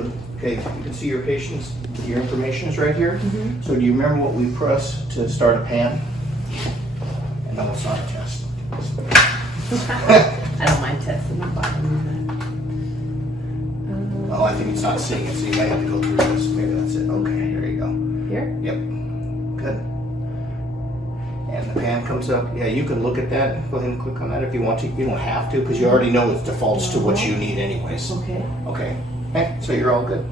Okay, you can see your patients, your information is right here. So do you remember what we press to start a pan? And then we'll start a test. I don't mind testing the bottom. Oh, I think it's not seeing it, so you might have to go through this. Maybe that's it. Okay, there you go. Here? Yep. Good. And the pan comes up. Yeah, you can look at that. Go ahead and click on that if you want to. You don't have to because you already know it defaults to what you need anyways. Okay. Okay. Okay, so you're all good. I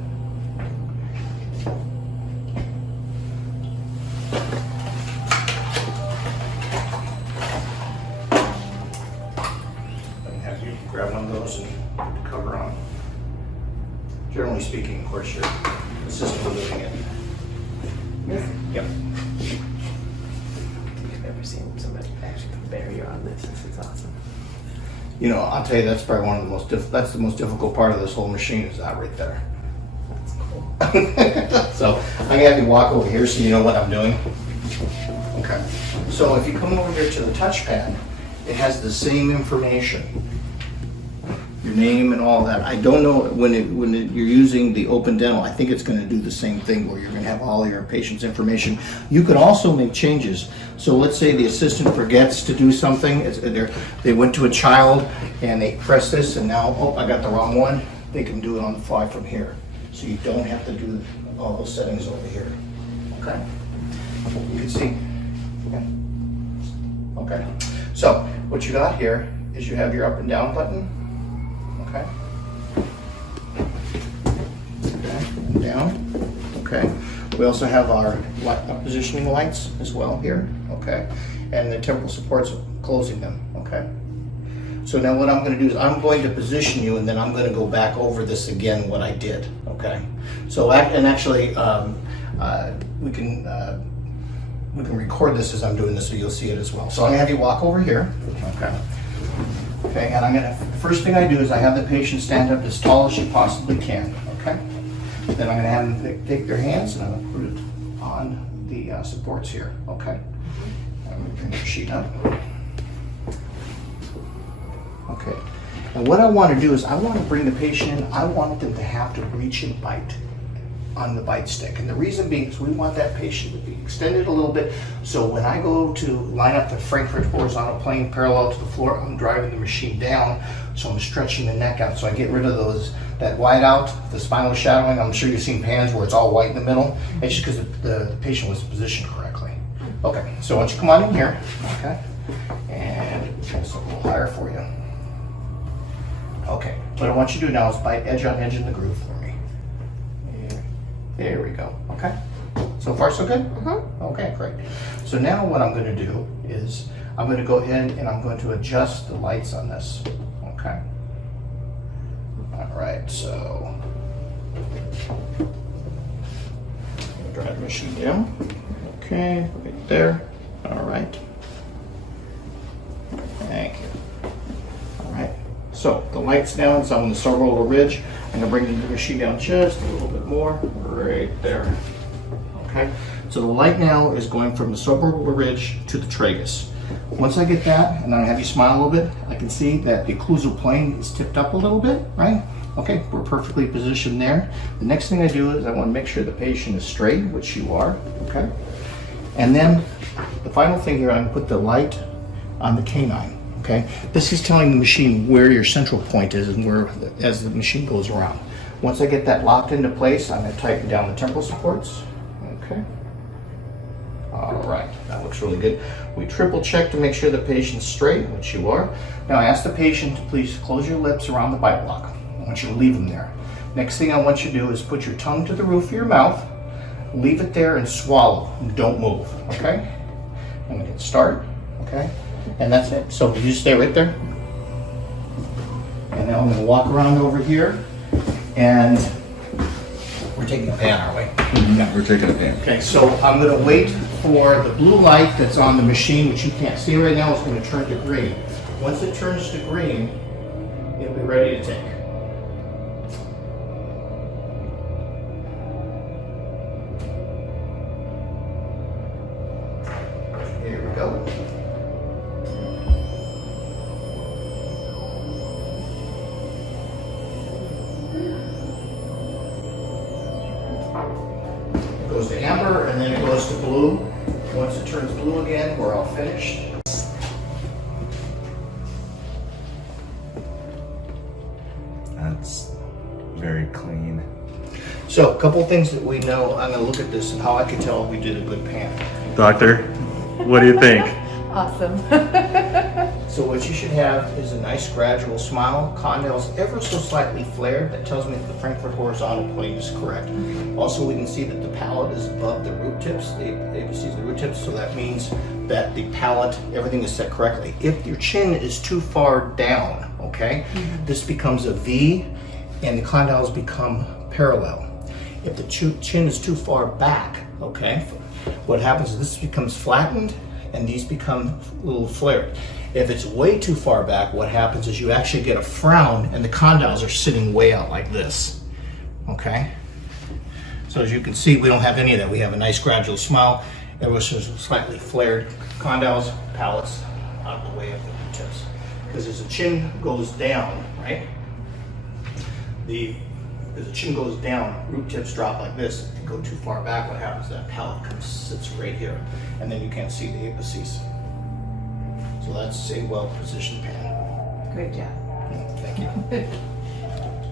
can have you grab one of those and put the cover on. Generally speaking, of course, your assistant will doing it. This? Yep. I've never seen somebody actually put barrier on this. This is awesome. You know, I'll tell you, that's probably one of the most that's the most difficult part of this whole machine is that right there. That's cool. So I'm gonna have you walk over here so you know what I'm doing. Okay. So if you come over here to the touchpad, it has the same information. Your name and all that. I don't know when you're using the Open Dental. I think it's going to do the same thing where you're going to have all your patient's information. You could also make changes. So let's say the assistant forgets to do something. They went to a child and they press this, and now I got the wrong one. They can do it on the fly from here. So you don't have to do all those settings over here. Okay. You can see. Okay. So what you got here is you have your up and down button. Okay. Okay, and down. Okay. We also have our positioning lights as well here. Okay. And the temporal supports, closing them. Okay. So now what I'm going to do is I'm going to position you, and then I'm going to go back over this again, what I did. Okay. So actually, we can record this as I'm doing this, so you'll see it as well. So I'm going to have you walk over here. Okay. Okay, and first thing I do is I have the patient stand up as tall as she possibly can, okay? Then I'm gonna have them take their hands and I'm gonna put it on the supports here, okay? I'm gonna bring the sheet up. Okay, and what I wanna do is I wanna bring the patient in, I want them to have to reach and bite on the bite stick. And the reason being is we want that patient to be extended a little bit, so when I go to line up the Frankfurt horizontal plane parallel to the floor, I'm driving the machine down, so I'm stretching the neck out, so I get rid of that white out, the spinal shadowing. I'm sure you've seen pans where it's all white in the middle. It's just because the patient was positioned correctly. Okay, so once you come on in here, okay, and just a little higher for you. Okay, what I want you to do now is bite edge on edge in the groove for me. There we go. Okay. So far, so good? Okay, great. So now what I'm going to do is I'm going to go ahead and I'm going to adjust the lights on this. Okay. All right, so drive the machine down. Okay, right there. All right. Thank you. All right. So the lights down, so I'm on the suborbital ridge. I'm going to bring the machine down just a little bit more, right there. Okay, so the light now is going from the suborbital ridge to the tragus. Once I get that, and I have you smile a little bit, I can see that the occlusal plane is tipped up a little bit, right? Okay, we're perfectly positioned there. The next thing I do is I want to make sure the patient is straight, which you are, okay? And then the final thing here, I'm going to put the light on the canine. Okay, this is telling the machine where your central point is and where, as the machine goes around. Once I get that locked into place, I'm going to tighten down the temporal supports. Okay. All right, that looks really good. We triple check to make sure the patient's straight, which you are. Now I ask the patient to please close your lips around the bite block. I want you to leave them there. Next thing I want you to do is put your tongue to the roof of your mouth, leave it there and swallow. Don't move, okay? I'm going to hit start, okay? And that's it. So you stay right there. And now I'm going to walk around over here, and we're taking a pan, aren't we? Yeah, we're taking a pan. Okay, so I'm going to wait for the blue light that's on the machine, which you can't see right now, is going to turn to green. Once it turns to green, it'll be ready to take. Here we go. It goes to amber and then it goes to blue. Once it turns blue again, we're all finished. That's very clean. So, a couple things that we know. I'm going to look at this and how I can tell we did a good pan. Doctor, what do you think? Awesome. So what you should have is a nice gradual smile, condyles ever so slightly flared. That tells me that the Frankfurt horizontal plane is correct. Also, we can see that the palate is above the root tips, the ABCs, the root tips, so that means that the palate, everything is set correctly. If your chin is too far down, okay, this becomes a V and the condyles become parallel. If the chin is too far back, okay, what happens is this becomes flattened and these become a little flared. If it's way too far back, what happens is you actually get a frown and the condyles are sitting way out like this, okay? So as you can see, we don't have any of that. We have a nice gradual smile. It was just slightly flared condyles, palates out of the way of the root tips. Because as the chin goes down, right? As the chin goes down, root tips drop like this. If you go too far back, what happens is that palate sits right here. And then you can't see the apices. So that's a well-positioned pan. Great job. Thank you.